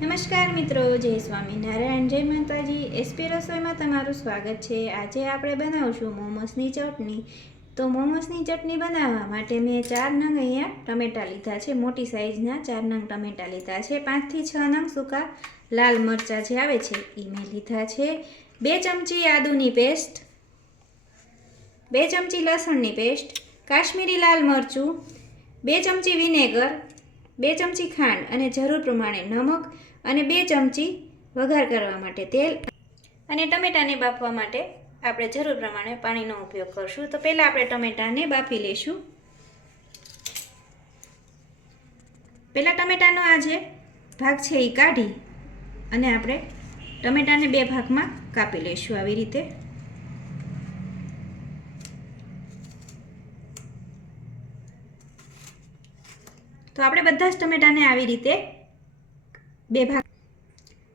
નમસ્કાર મિત્રો, જય સ્વામિનારાયણ, જય માતાજી. એસપી રસોઈમાં તમારું સ્વાગત છે. આજે આપણે બનાવશું મોમોસની ચટણી. તો મોમોસની ચટણી બનાવવા માટે મેં 4 નંગ અહીંયા ટમેટાં લીધા છે. મોટી સાઇઝના 4 નંગ ટમેટાં લીધા છે. 5 થી 6 નંગ સૂકા લાલ મરચાં જે આવે છે એ મેં લીધા છે. 2 ચમચી આદુની પેસ્ટ, 2 ચમચી લસણની પેસ્ટ, કાશ્મીરી લાલ મરચું, 2 ચમચી વિનેગર, 2 ચમચી ખાંડ અને જરૂર પ્રમાણે નમક અને 2 ચમચી વઘાર કરવા માટે તેલ અને ટમેટાને બાફવા માટે આપણે જરૂર પ્રમાણે પાણીનો ઉપયોગ કરશું. તો પહેલાં આપણે ટમેટાને બાફી લઈશું. પહેલાં ટમેટાનો આ જે ભાગ છે એ કાઢી અને આપણે ટમેટાને 2 ભાગમાં કાપી લઈશું આવી રીતે. તો આપણે બધા જ ટમેટાને આવી રીતે 2 ભાગ.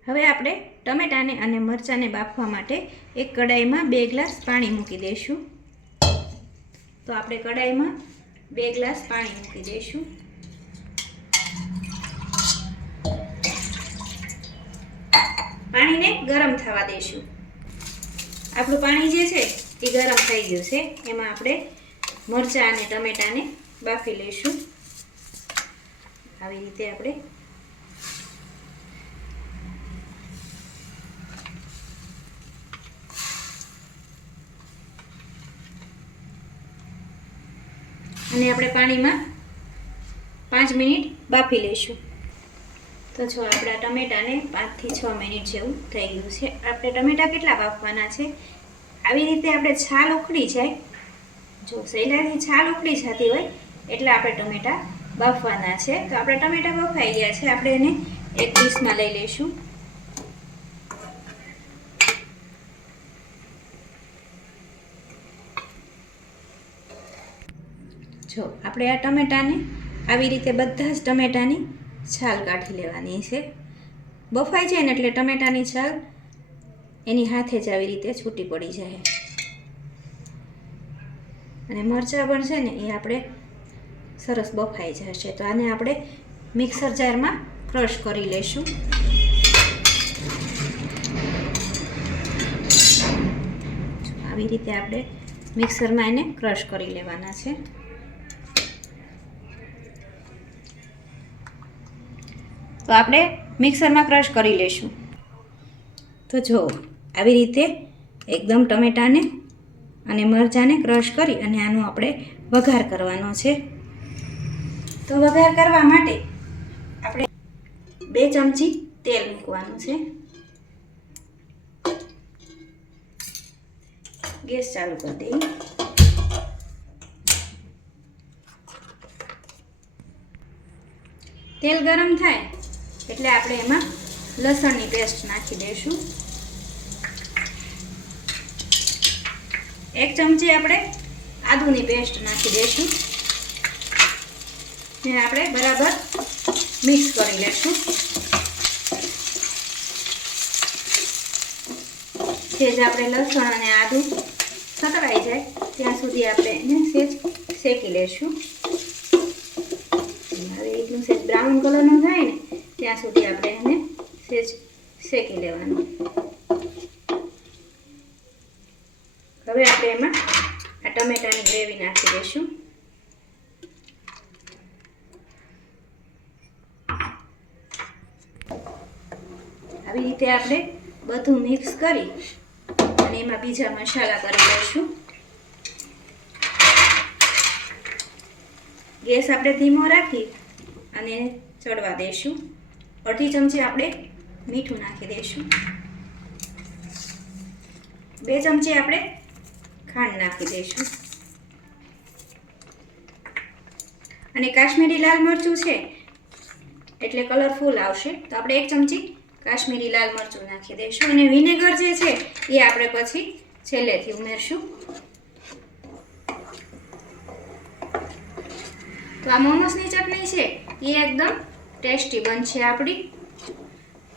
હવે આપણે ટમેટાને અને મરચાંને બાફવા માટે એક કડાઈમાં 2 ગ્લાસ પાણી મૂકી દઈશું. તો આપણે કડાઈમાં 2 ગ્લાસ પાણી મૂકી દઈશું. પાણીને ગરમ થવા દઈશું. આપણું પાણી જે છે એ ગરમ થઈ ગયું છે. એમાં આપણે મરચાં અને ટમેટાને બાફી લઈશું. આવી રીતે આપણે પાણીમાં 5 મિનિટ બાફી લઈશું. તો જો આપણા ટમેટાને 5 થી 6 મિનિટ જેવું થઈ ગયું છે. આપણે ટમેટા કેટલા બાફવાના છે? આવી રીતે આપણે છાલ ઉખડી જાય, જો સહેલાથી છાલ ઉખડી જતી હોય એટલે આપણે ટમેટા બાફવાના છે. તો આપણે ટમેટા બફાઈ ગયા છે. આપણે એને એક ડીશમાં લઈ લઈશું. જો આપણે આ ટમેટાને આવી રીતે બધા જ ટમેટાની છાલ કાઢી લેવાની છે. બફાઈ જાય ને એટલે ટમેટાની છાલ એની હાથે જ આવી રીતે છૂટી પડી જાય. અને મરચાં પણ છે ને એ આપણે સરસ બફાઈ જશે. તો આને આપણે મિક્સર જારમાં ક્રશ કરી લઈશું. આવી રીતે આપણે મિક્સરમાં એને ક્રશ કરી લેવાના છે. તો આપણે મિક્સરમાં ક્રશ કરી લઈશું. તો જો આવી રીતે એકદમ ટમેટાને અને મરચાંને ક્રશ કરી અને આનો આપણે વઘાર કરવાનો છે. તો વઘાર કરવા માટે આપણે 2 ચમચી તેલ મૂકવાનું છે. ગેસ ચાલુ કરી દઈએ. તેલ ગરમ થાય એટલે આપણે એમાં લસણની પેસ્ટ નાખી દઈશું. 1 ચમચી આપણે આદુની પેસ્ટ નાખી દઈશું. ને આપણે બરાબર મિક્સ કરી લઈશું. સેજ આપણે લસણ અને આદુ સતળાઈ જાય ત્યાં સુધી આપણે એને સેજ શેકી લઈશું. હવે એટલું સેજ બ્રાઉન કલરનું થાય ને ત્યાં સુધી આપણે એને સેજ શેકી લેવાનું. હવે આપણે એમાં આ ટમેટાની ગ્રેવી નાખી દઈશું. આવી રીતે આપણે બધું મિક્સ કરી અને એમાં બીજા મસાલા કરી લઈશું. ગેસ આપણે ધીમો રાખી અને ચડવા દઈશું. 1/2 ચમચી આપણે મીઠું નાખી દઈશું. 2 ચમચી આપણે ખાંડ નાખી દઈશું. અને કાશ્મીરી લાલ મરચું છે એટલે કલરફુલ આવશે. તો આપણે 1 ચમચી કાશ્મીરી લાલ મરચું નાખી દઈશું. અને વિનેગર જે છે એ આપણે પછી છેલ્લેથી ઉમેરશું. તો આ મોમોસની ચટણી છે એ એકદમ ટેસ્ટી બનશે આપણી.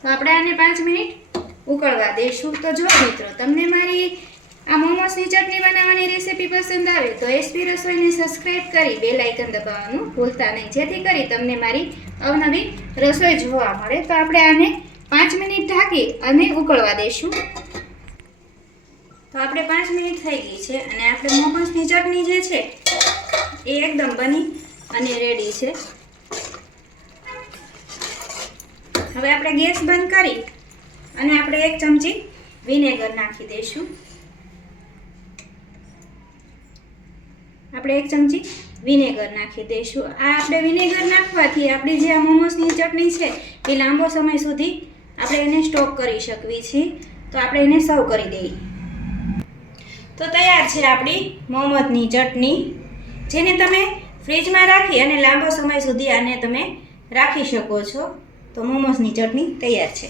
તો આપણે આને 5 મિનિટ ઉકળવા દઈશું. તો જો મિત્રો તમને મારી આ મોમોસની ચટણી બનાવવાની રેસીપી પસંદ આવે તો એસપી રસોઈને સબસ્ક્રાઇબ કરી બેલ આઇકન દબાવવાનું ભૂલતા નહીં, જેથી કરી તમને મારી અવનવી રસોઈ જોવા મળે. તો આપણે આને 5 મિનિટ ઢાંકી અને ઉકળવા દઈશું. તો આપણે 5 મિનિટ થઈ ગઈ છે અને આપણે મોમોસની ચટણી જે છે એ એકદમ બની અને રેડી છે. હવે આપણે ગેસ બંધ કરી અને આપણે 1 ચમચી વિનેગર નાખી દઈશું. આપણે 1 ચમચી વિનેગર નાખી દઈશું. આ આપણે વિનેગર નાખવાથી આપણી જે આ મોમોસની ચટણી છે એ લાંબો સમય સુધી આપણે એને સ્ટોક કરી શકવી છીએ. તો આપણે એને સર્વ કરી દઈએ. તો તૈયાર છે આપણી મોમોસની ચટણી, જેને તમે ફ્રીજમાં રાખી અને લાંબો સમય સુધી આને તમે રાખી શકો છો. તો મોમોસની ચટણી તૈયાર છે.